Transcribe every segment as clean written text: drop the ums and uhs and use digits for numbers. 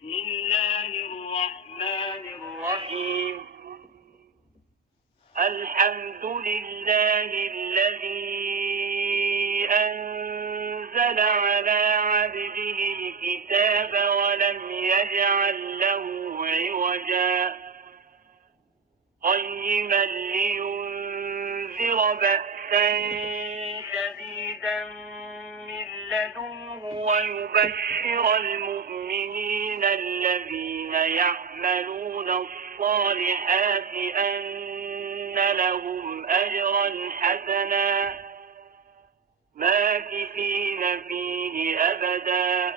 بسم الله الرحمن الرحيم. الحمد لله الذي أنزل على عبده الكتاب ولم يجعل له عوجا قيما لينذر بأسا شديدا من لدنه ويبشر المؤمنين الذين يعملون الصالحات أن لهم أجرا حسنا ماكثين فيه أبدا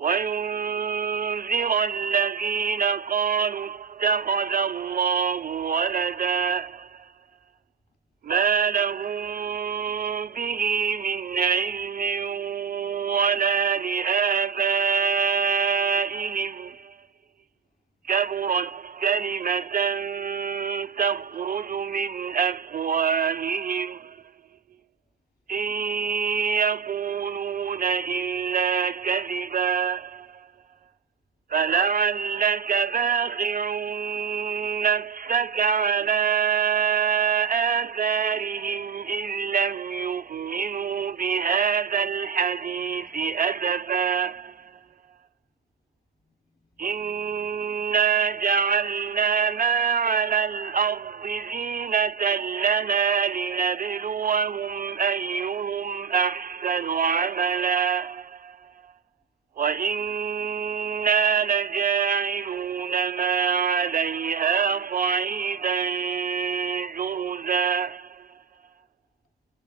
وينذر الذين قالوا اتخذ الله ولدا ما لهم به من علم ولا لآبائهم كبرت كلمة تخرج من أفواههم إن يقولون إلا كذبا فلعلك باخع نفسك على آثارهم إن لم يؤمنوا بهذا الحديث أسفا إنا جعلنا ما على الأرض زينة لنا لنبلوهم أيهم أحسن عملا وإنا لجاعلون ما عليها صعيدا جرزا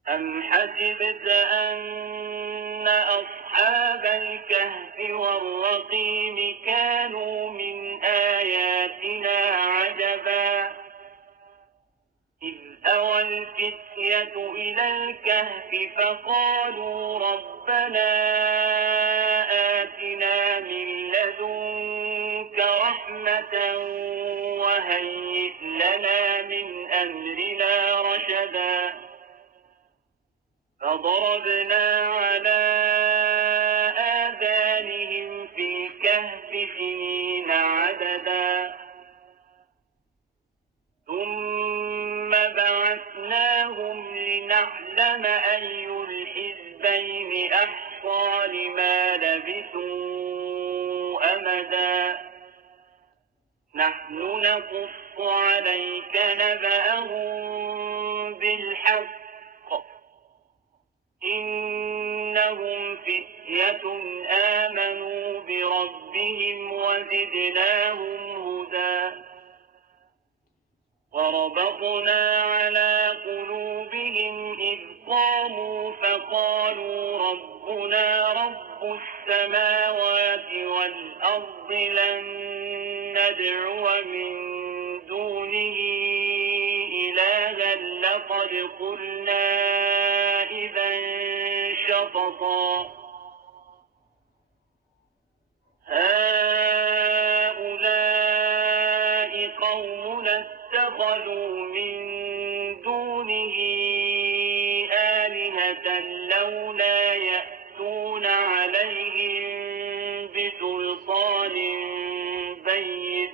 أم حسبت أن أصحاب الكهف والرقيم كانوا من آياتنا عجبا إذ أوى الفتية إلى الكهف فقالوا ربنا آتنا من لدنك رحمة وهيئ لنا من أمرنا رشدا فضربنا على آذانهم في الكهف سنين عددا ثم بعثناهم لنعلم أي الحزبين أحصى لما لبثوا أمدا نحن نقص عليك نبأهم بالحق إنهم فتية آمنوا بربهم وزدناهم هدى وربطنا على قلوبهم إذ قاموا فقالوا ربنا رب السماوات والأرض لن ندعو من دونه إلها لقد قلنا إذا شططا هؤلاء قومنا اتخذوا من دونه آلهة لولا يأتون عليهم بسلطان بين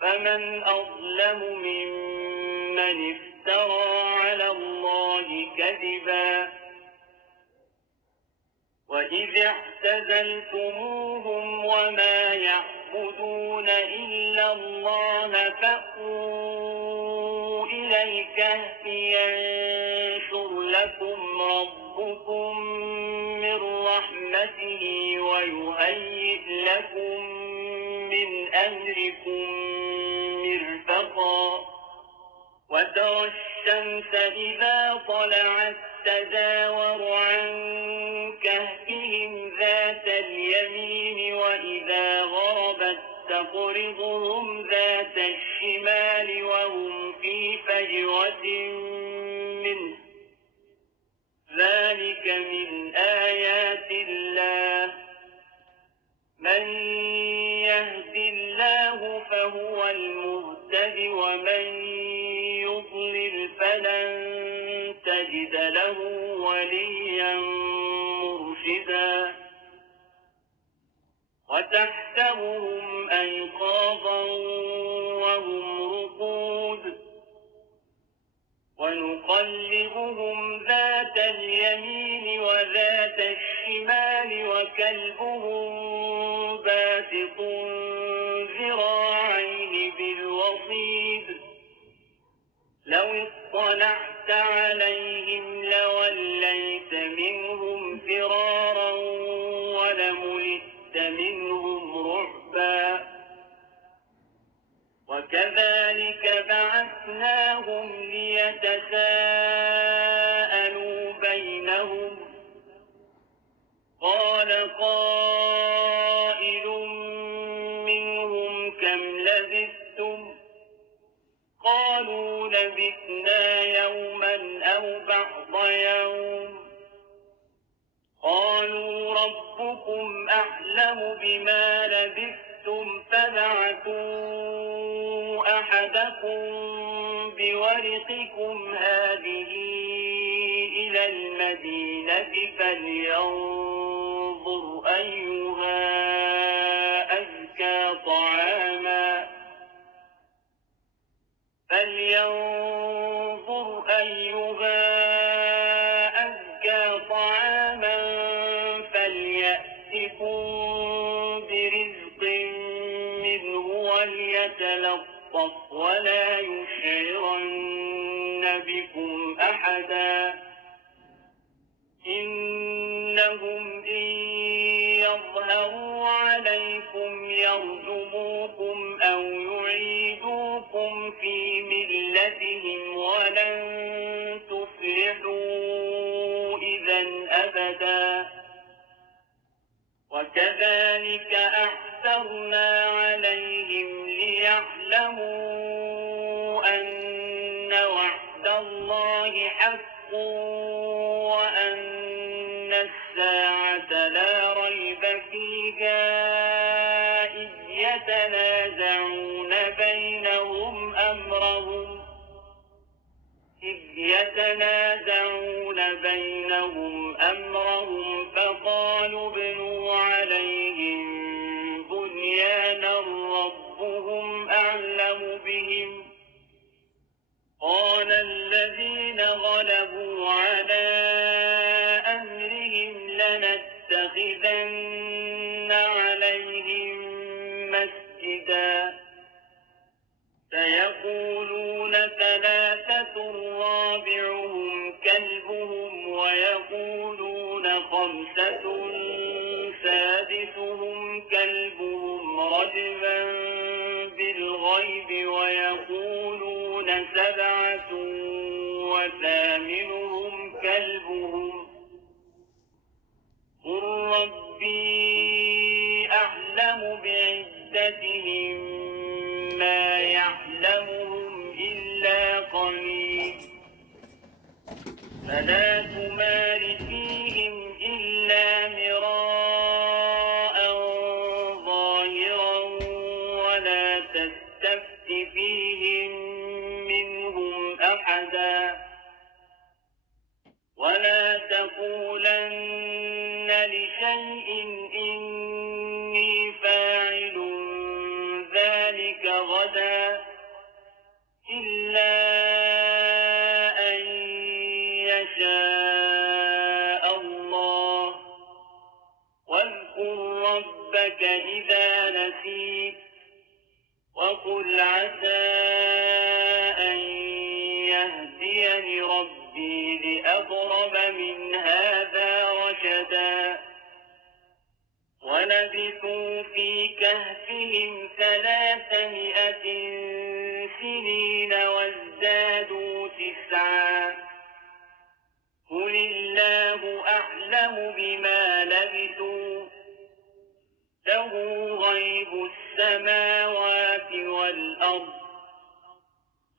فمن أظلم ممن افترى على الله كذبا وإذ اعتزلتموهم وما يعبدون إلا الله فأووا إلى الكهف ينشر لكم ربكم من رحمته ويهيئ لكم من أمركم مرفقا وترى الشمس إذا طلعت تزاور عن كهفهم ذات اليمين وإذا غربت تقرضهم ذات الشمال وهم في فجوة منه ذلك من آيات الله من يهد الله فهو المهتد ومن يضلل فلن تجد له وليا مرشدا وتحسبهم أيقاظا وهم رقود ونقلبهم ذات اليمين وذات الشمال وكلبهم باسط ذراعيه بالوصيد لو اطلعت عليهم لوليت منهم فرارا ولملئت منهم رعبا وكذلك بعثناهم ليتساءلوا بينهم قال قائل منهم كم لبثتم قالوا لبثنا يوما أو بعض يوم قالوا ربكم أعلم بما لبثتم فابعثوا أحدكم بورقكم هذه إلى المدينة فلينظر أيها أزكى طعاما فليأتكم برزق منه وليتلطف ولا يشعرن بكم أحدا إنهم إن يظهروا عليكم يرجموكم أو يعيدوكم في ملتهم ولن تفلحوا إذا أبدا وكذلك أعثرنا عليهم ليعلموا أن وعد الله حق وأن الساعة لا ريب فيها إذ يتنازعون بينهم أمرهم فقالوا ابنوا عليهم بنيانا ربهم أعلم بهم قال الذين غلبوا على أمرهم لنتخذن عليهم مسجدا سيقولون ثلاثة رابعهم كلبهم ويقولون خمسة سادسهم كلبهم رجما بالغيب ويقولون سبعة وثامنهم كلبهم قل ربي أعلم بعدتهم ما يعلمهم إلا قليل فلا تمار فيهم إلا مراء ظاهرا ولا تستفت فيهم منهم أحدا ولا تقولن لشيء إني فاعل ذلك غدا إلا أن يشاء الله واذكر ربك إذا نسيت وقل عسى أن يهديني ربي لأقرب من هذا رشدا ولبثوا في كهفهم 300 سنين وازدادوا 9 قل الله أعلم بما لبثوا له غيب السماوات والأرض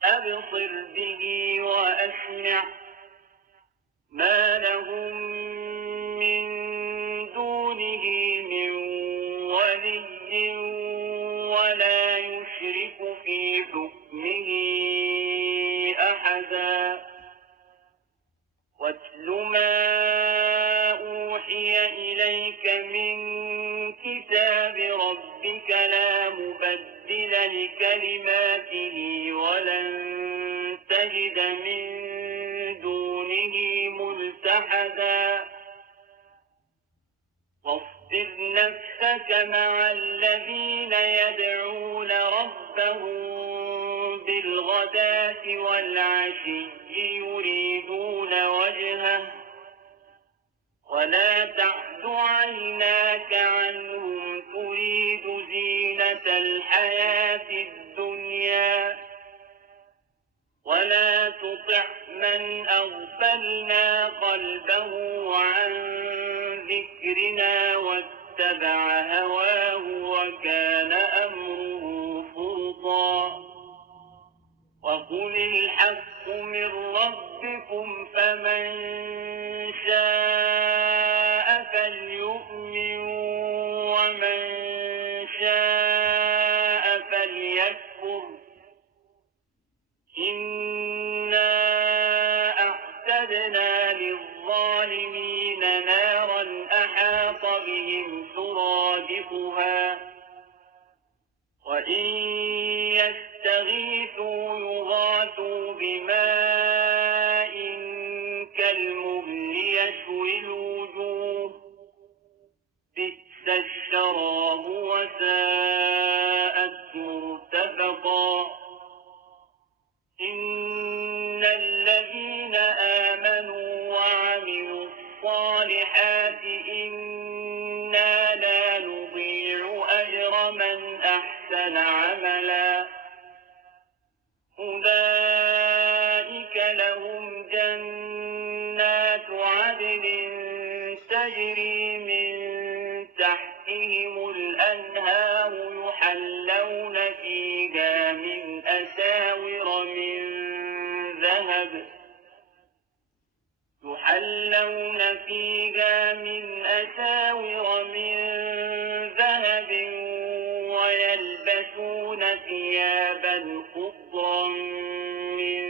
أبصر به وأسمع ما لهم من دونه من ولي ولا يشرك في حكمه أحدا واتل ما أوحي إليك من كتاب ربك لا مبدل لكلماته ولن تجد من دونه ملتحدا واصبر نفسك مع الذين يدعون ربهم بالغداة والعشي يريدون وجهه ولا تعد عيناك عنهم تريد زينة الحياة الدنيا ولا تطع من أغفلنا قلبه عن ذكرنا واتبع هواه وكان أمره فرطا وقل الحق من ربكم فمن شاء فليؤمن ومن شاء فليكفر إنا أعتدنا للظالمين نارا أحاط بهم سرادقها وإن يستغيثوا يغاثوا بماء كالمهل يشوي الوجوه بئس الشراب وساءت مرتفقا إن الذين آمنوا وعملوا الصالحات إنا لا نضيع أجر من أحسن عملا أولئك لهم جنات عدن تجري من تحتهم الأنهار يحلون فيها من أساور من ذهب ويلبسون ثيابا خضرا من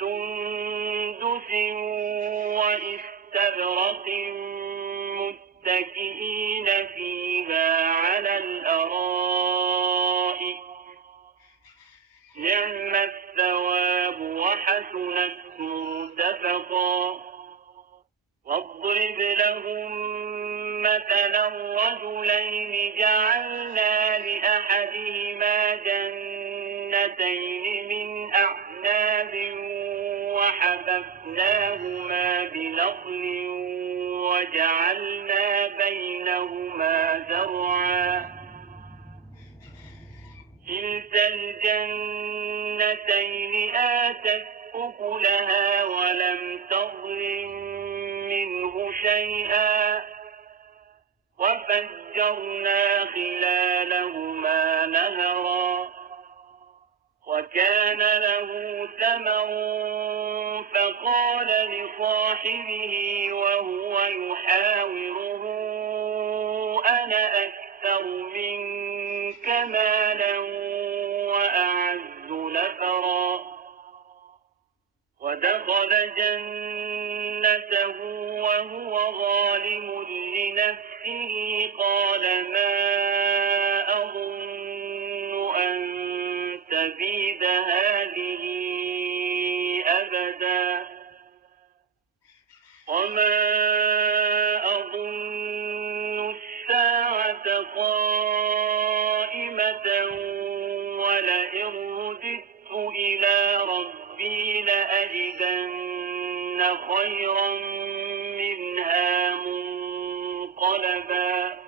سندس وإستبرق متكئين فيها على الأرائك نعم الثواب وحسنت مرتفقا واضرب لهم مثلا رجلين جعلنا لأحدهما جنتين من أعناب وحففناهما بنخل وجعلنا بينهما زرعا كلتا الجنتين آتت أكلها ولم تظلم منه شيئا وفجرنا خلالهما نهرا وكان له ثمر فقال لصاحبه وهو يحاوره أنا أكثر منك مالا وأعز نفرا ودخل جنته وهو ظالم لنفسه قال ما أظن أن تبيد هذه أبدا وما أظن الساعة قائمة ولئن رددت إلى ربي لأجدن خيرا منها منقلبا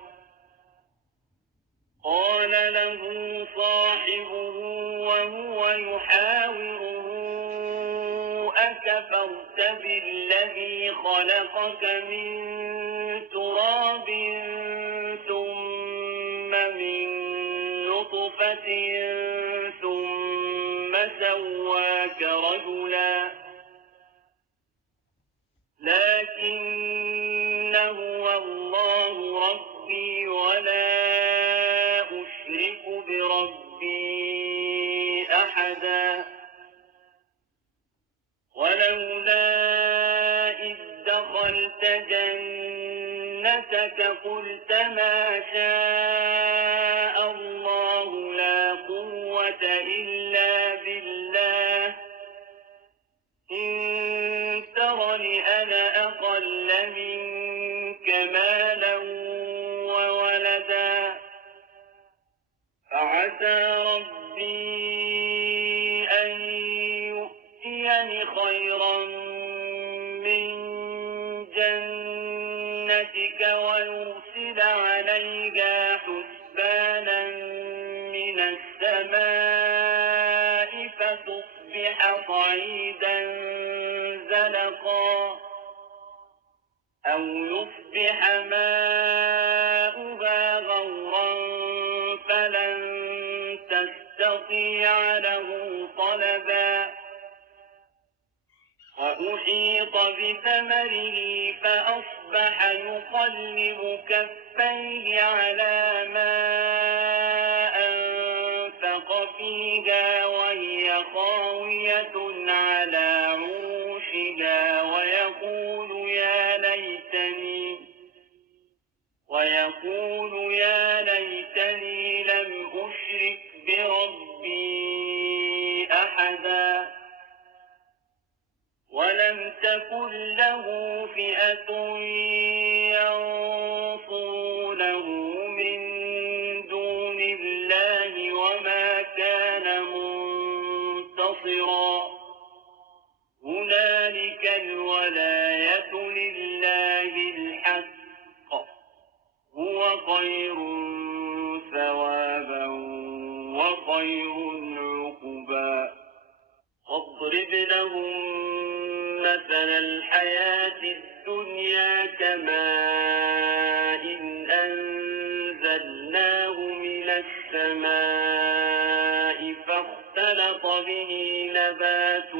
قال له صاحبه وهو يحاوره أكفرت بالذي خلقك من تراب ثم من نطفة ثم سواك رجلا لكن هو الله ربي ولا أشرك بربي أحدا ولولا إذ دخلت جنتك إنك قلت ما شاء الله لا قوة إلا بالله إن ترني أنا أقل منك مالا وولدا فعسى ربي أن يؤتيني خيرا من جنتك ويرسل عليها حسبانا من السماء فتصبح صعيدا زلقا أو يصبح ماؤها غورا فلن تستطيع له طلبا وأحيط بثمره فأصبح يقلب كفيه على ما أنفق فيها وهي خاوية على عروشها ويقول يا ليتني لم أشرك بربي أحدا ولم تكن له فئة ينصرونه من دون الله وما كان منتصرا هنالك الولاية لله الحق هو خير ثوابا وخير عقبا واضرب لهم مثل الحياة الدنيا كماء أنزلناه من السماء فاختلط به نبات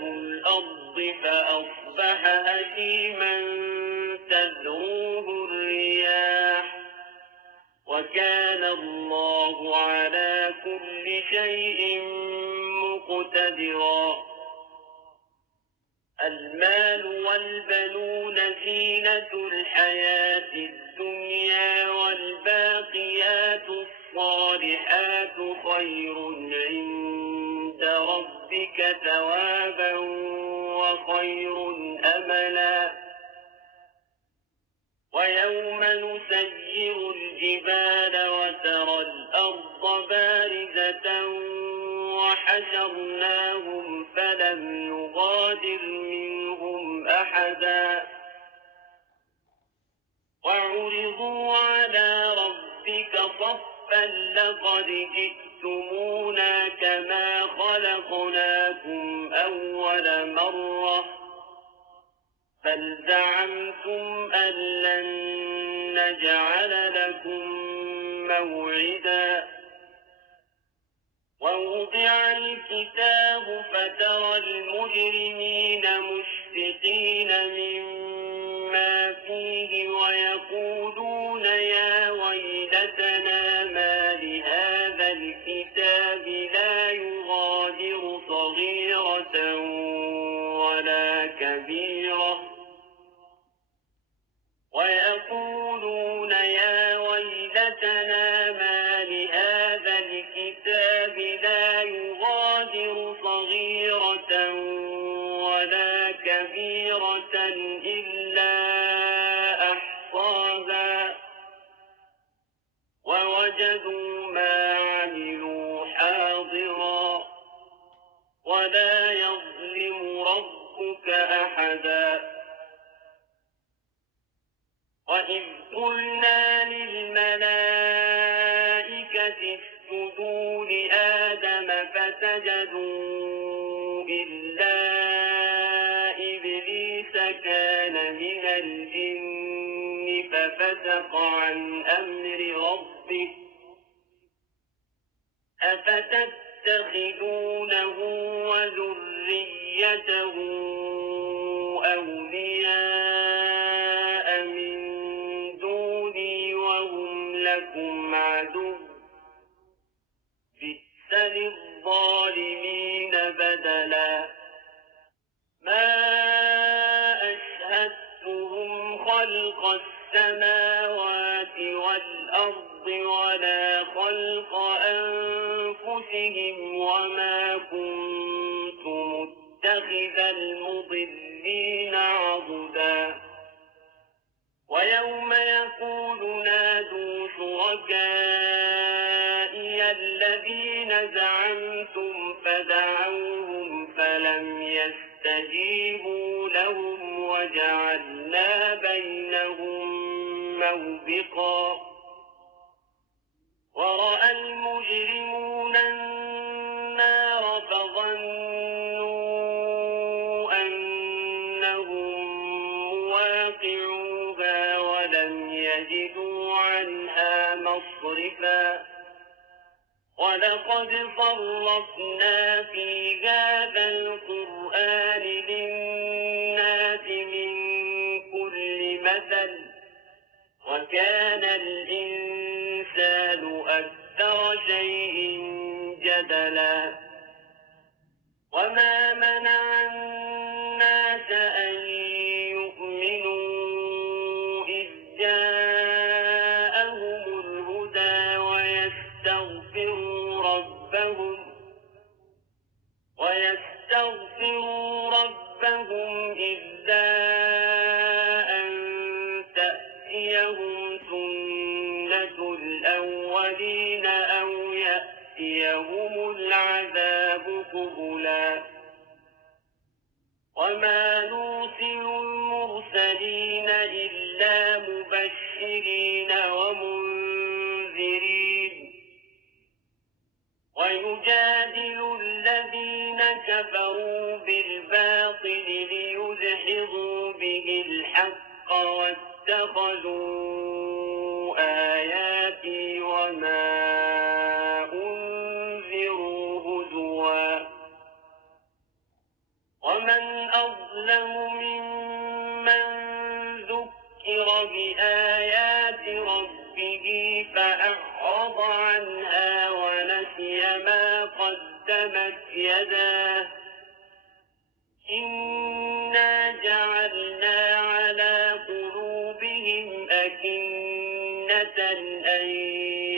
الأرض فأصبح هشيما تذروه الرياح وكان الله على كل شيء مقتدرا المال والبنون زينة الحياة الدنيا والباقيات الصالحات خير عند ربك ثوابا وخير أملا ويوم نسير الجبال وترى الأرض بارزة وحشرناهم فلم نغادر منهم أحدا وعرضوا على ربك صفا لقد جئتمونا كما خلقناكم أول مرة بل زعمتم أن لن نجعل لكم موعدا ووضع الكتاب فترى المجرمين مشفقين مما فيه ويقولون يا ويلتنا ما لهذا الكتاب لا يغادر صغيرة ولا كبيرة ويقولون يا ويلتنا ما لهذا الكتاب لا يغادر صغيرة ولا كبيرة إلا أحصاها ووجدوا ما عملوا حاضرا ولا يظلم ربك أحدا وإذ قلنا للملائكة اسجدوا لآدم فسجدوا إلا إبليس كان من الجن ففسق عن أمر ربه أفتتخذونه وذريته أولياء من دوني وهم لكم عدو بئس للظالمين بدلا ما خلق أنفسهم وما كنت متخذ المضلين عضدا ويوم يقول نادوا شركائي الذين زعمتم فدعوهم فلم يستجيبوا لهم وجعلنا بينهم موبقا ورأى المجرمون النار فظنوا أنهم مواقعوها ولم يجدوا عنها مصرفا ولقد صرفنا في هذا القرآن للناس من كل مثل وكان الإنسان أكثر شيء جدلا وما منع الناس أن يؤمنوا إذ جاءهم الهدى ويستغفروا ربهم إلا أن تأتيهم سنة الأولين أو يأتيهم العذاب قبلا وما نرسل المرسلين إلا مبشرين ومنذرين ويجادل الذين كفروا بالباطل ليدحضوا به الحق واتخذوا آياتي وما أنذروا هزوا ومن أظلم ممن ذكر بآيات ربه فأعرض عنها ونسي ما قدمت يداه إنا جعلنا على قلوبهم أكنة أن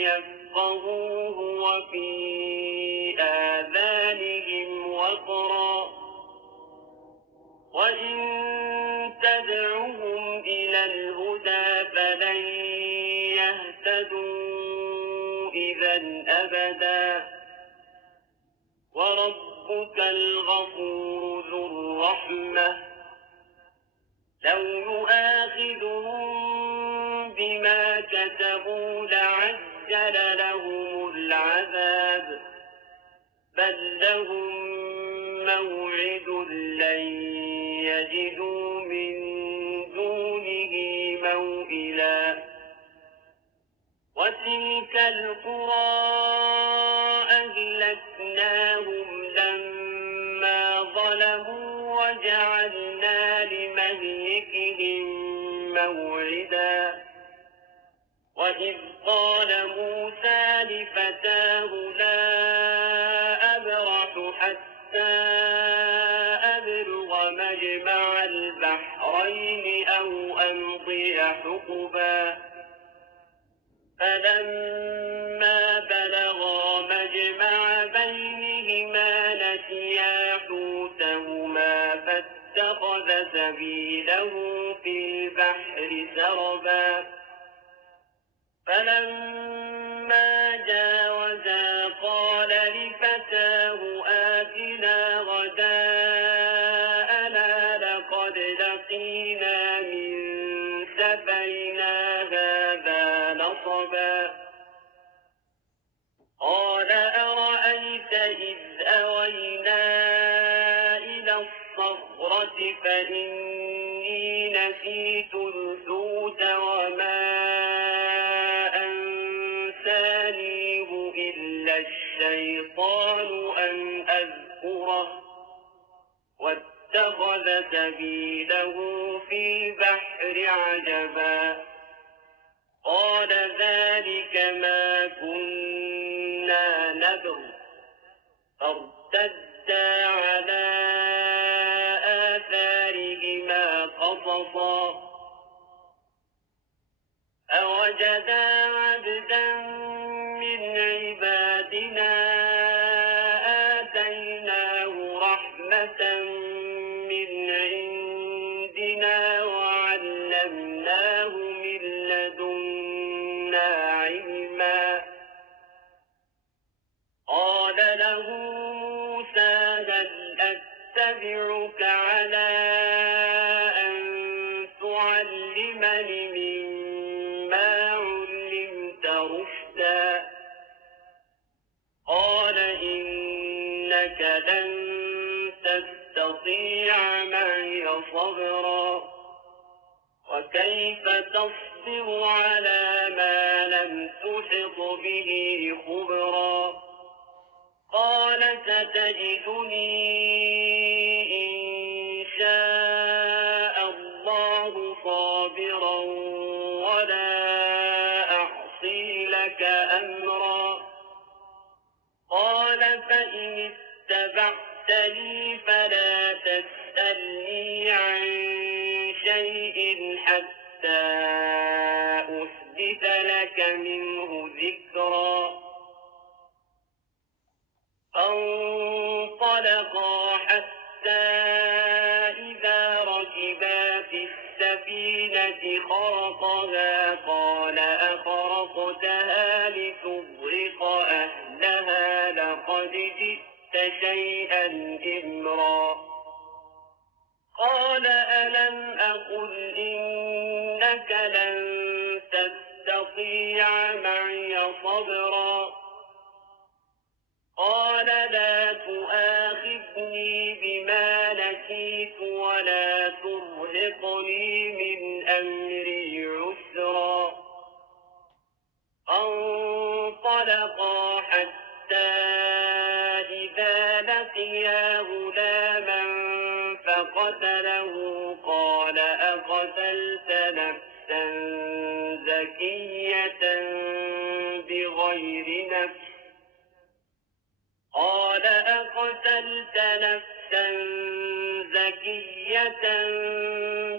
يفقهوه وفي آذانهم وقرا وإن تدعهم إلى الهدى فلن يهتدوا إذا أبدا وربك الغفور ذو الرحمة لو يؤاخذهم بما كسبوا لعجل لهم العذاب بل لهم موعد لن يجدوا من دونه موئلا وتلك القرى أهلكناهم لما ظلموا وجعلنا لمهلكهم موعدا وإذ قال موسى لفتاه لا أبرح حتى أبلغ مجمع البحرين أو أمضي حقبا فلما بلغا مجمع بينهما نسيا حوتهما فاتخذ سبيله في البحر سربا فلما جاوزا قال لفتاه آتنا غداءنا لقد لقينا من سفرنا هذا نصبا قال أرأيت إذ أوينا إلى الصخرة فإني نسيت الحوت وما أنسانيه إلا الشيطان أن أذكره واتخذ سبيله في البحر عجبا قال ذلك ما كنا نبغ فارتدا على آثارهما قصصا أوجدا عبدا من صبرا وكيف تصبر على ما لم تحط به خبرا قال ستجدني إن شاء الله صابرا ولا أعصي لك أمرا قال فإن اتبعتني فلا تسألني عن شيء حتى أحدث لك منه ذكرا فانطلقا حتى إذا ركبا في السفينة خرقها قال أخرقتها لتغرق أهلها لقد جئت شيئا إمرا قال ألم أقل إنك لن تستطيع معي صبرا قال لا تؤاخذني بما نسيت ولا ترهقني من أمري عسرا انطلقا حتى إذا لقيا غلاما فقتله قال أقتلت نفسا زكية بغير نفس قال أقتلت نفسا زكية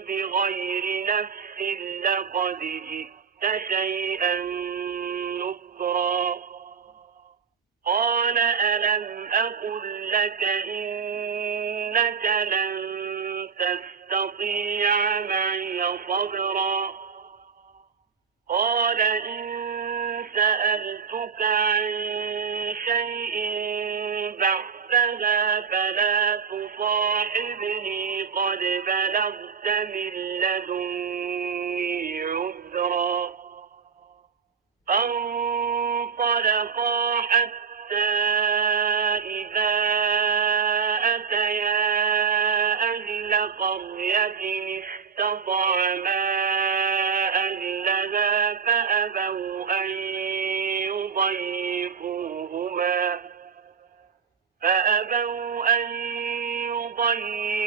بغير نفس لقد جئت شيئا نكرا قال ألم أقل لك إنك لن تستطيع معي صبرا قال إن سألتك عن شيء بعدها فلا تصاحبني قد بلغت من لدني عذرا فانطلقا حتى إذا أتيا أهل قرية استطعما أهلها فأبوا أن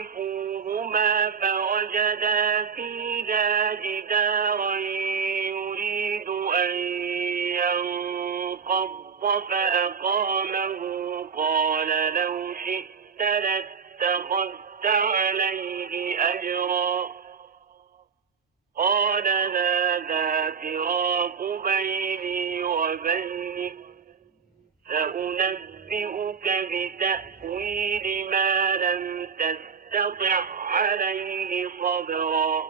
يضيفوهما فوجدا فيها جدارا يريد أن ينقض فأقامه قال لو شئت لاتخذت عليه أجرا قال هذا فراق بيني وبينك سأنبئك بتأويل ما لم تستطع عليه صبرا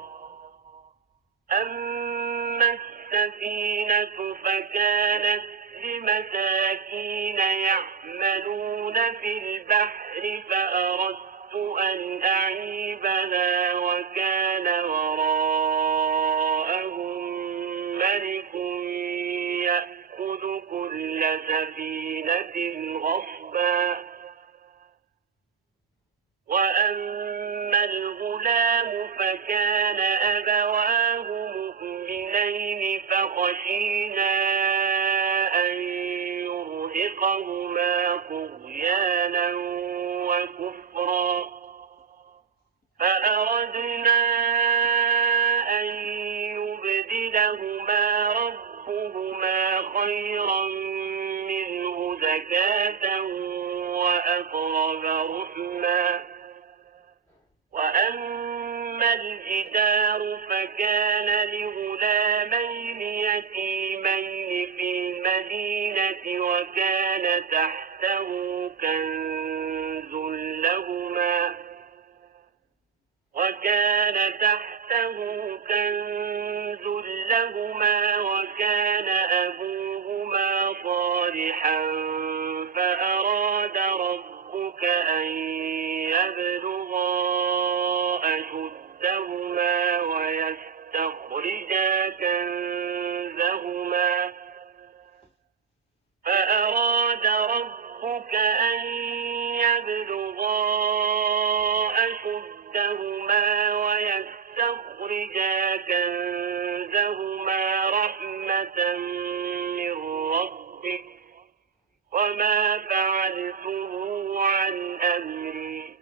أما السفينة فكانت لمساكين يعملون في البحر فأردت أن أعيبها وكان وراءهم ملك يأخذ كل سفينة غصبا وأما الغلام فكان أبواه مؤمنين فخشينا أن يرهقهما طغيانا وكفرا فأردنا أن يبدلهما ربهما خيرا منه زكاة وأقرب رحما وأما الجدار فكان لغلامين يتيمين في المدينة وكان تحته كنز لهما وكان أبوهما صالحا فأراد ربك أن يبلغا أشدهما ويستخرجا كنزهما ويستخرجا كنزهما رحمة من ربك وما فعلته عن أمري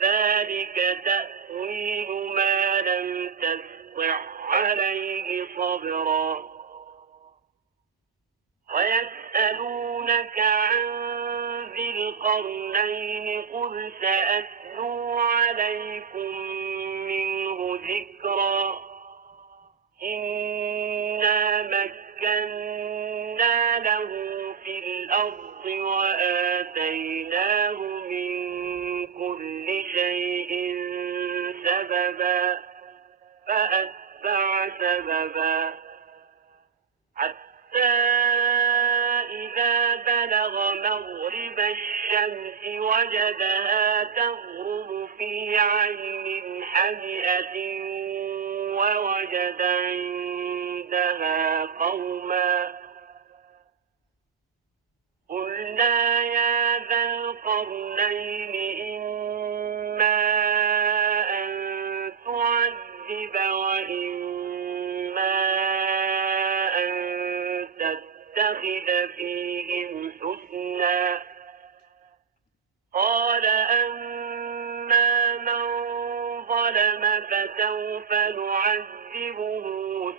ذلك تأويل ما لم تسطع عليه صبرا ويسألونك عن ذي القرنين قل سأتلو عليكم منه ذكرا إنا مكنا له في الأرض وآتيناه من كل شيء سببا فأتبع سببا حتى إذا بلغ مغرب الشمس وجدها تغرب في عين حمئة ووجد عندها قوما قلنا يا ذا القرنين إما أن تعذب وإما أن تتخذ فيهم حسنا قال أما من ظلم فسوف نعذبه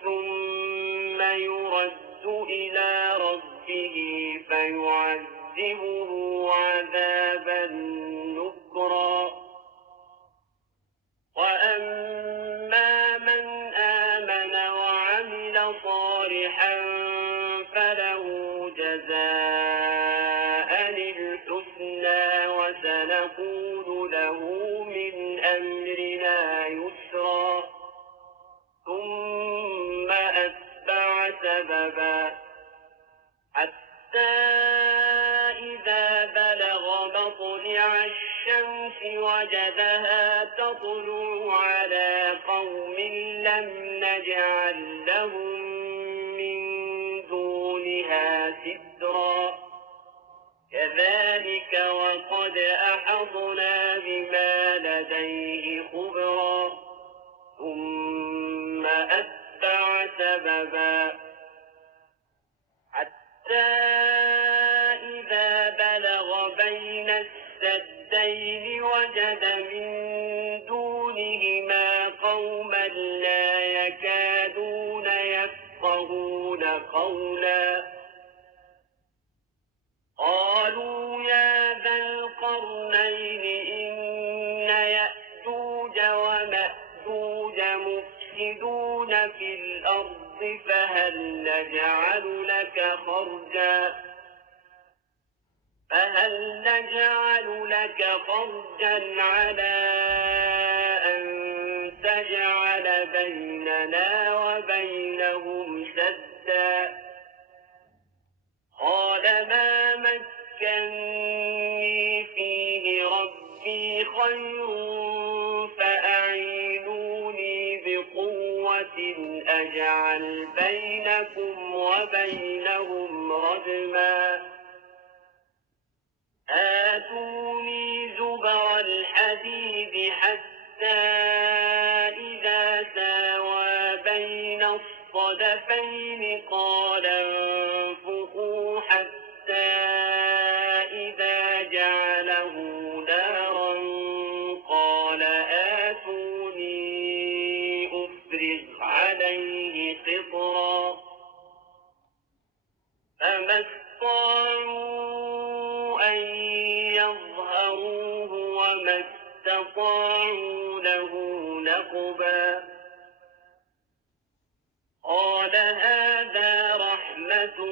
ثم يرد إلى ربه فيعذبه عذابا نكرا وأما من آمن وعمل صالحا فله جزاء الحسنى وسنقول له من أمرنا يسرا ثم أتبع سببا حتى إذا بلغ مطلع الشمس وجدها تطلع على قوم لم نجعل لهم من دونها سترا كذلك وقد أحطنا بما لديه خبرا ثم أتبع سببا حتى إذا بلغ بين السدين وجد من دونهما قوما لا يكادون يفقهون قولا قالوا يا ذا القرنين إن يأجوج ومأجوج مفسدون في الأرض فهل نجعل لك خرجا على أن تجعل بيننا وبينهم سدا قال ما مكني فيه ربي خير فأعينوني بقوة أجعل بينكم وبينهم ردما آتوني زبر الحديد حتى إذا ساوى بين الصدفين قال انفخوا حتى إذا جعله نارا قال آتوني أفرغ عليه قطرا فما استطاعوا أن يظهروه وما استطاعوا له نقبا قال هذا رحمة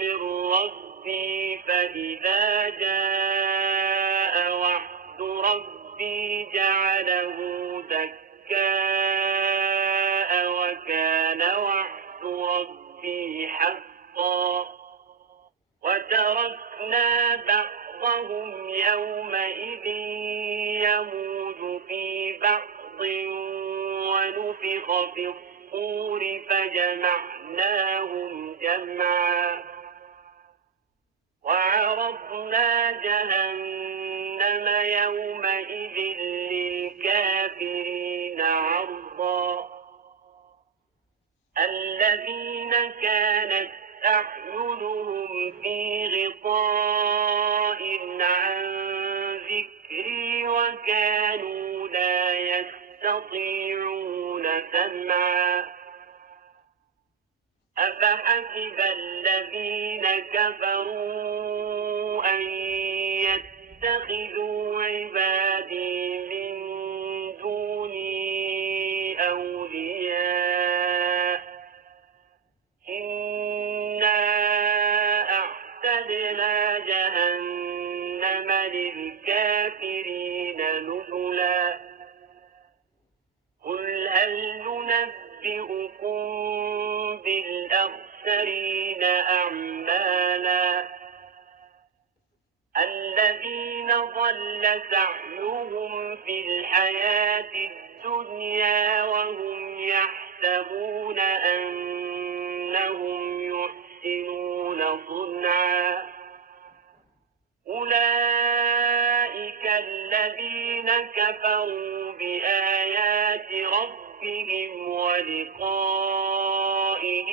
من ربي فإذا جاء وعد ربي جعله دكاء وكان وعد ربي حقا وتركنا بعضهم يومئذ يموج في بعض ونفخ في الصور فجمعناهم جمعا وعرضنا جهنم يومئذ للكافرين الذين كانت أعينهم في غطاء عن ذكري وكانوا لا يستطيعون سمعا أفحسب الذين كفروا أن يتخذوا عبادي من دوني أولياء إنا أعتدنا جهنم للكافرين نزلا قل هل ننبئكم بالأخسرين أعمالا الذين ضل سعيهم في الحياة الدنيا وهم يحسبون أنهم يحسنون صنعا أولئك الذين كفروا بآيات ربهم ولقائه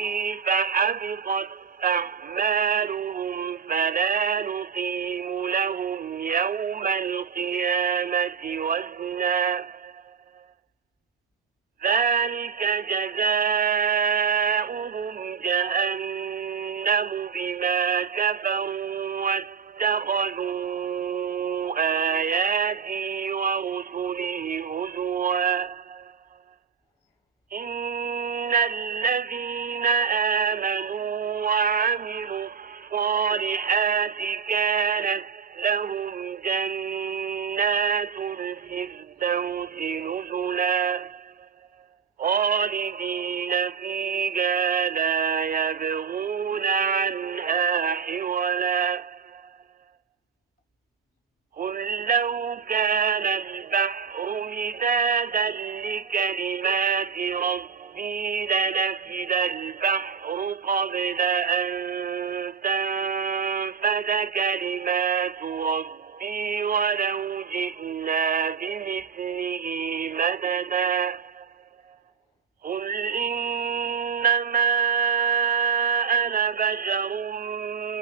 فحبطت أعمالهم فلا نقيم لهم يوم القيامة وزنا ذلك جزاؤهم جهنم بما كفروا واتخذوا آياتي ورسلي هزوا إن الذين آمنوا وعملوا الصالحات كانت لهم جنات الفردوس نزلا خالدين فيها لا يبغون عنها حولا قل لو كان البحر مدادا لكلمات ربي لنفد البحر قبل أن تنفد كلمات ربي ولو جئنا بمثله مددا قل إنما أنا بشر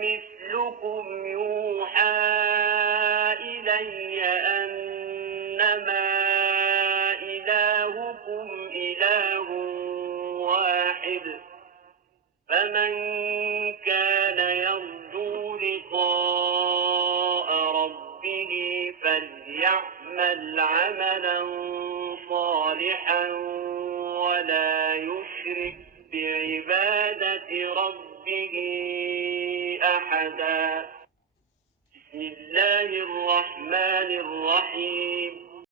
مثلكم يوحى إلي أنما إلهكم إله واحد فمن كان يرجو لقاء ربه فليعمل عملا صالحا ولا يشرك بعبادة ربه أحدا بسم الله الرحمن الرحيم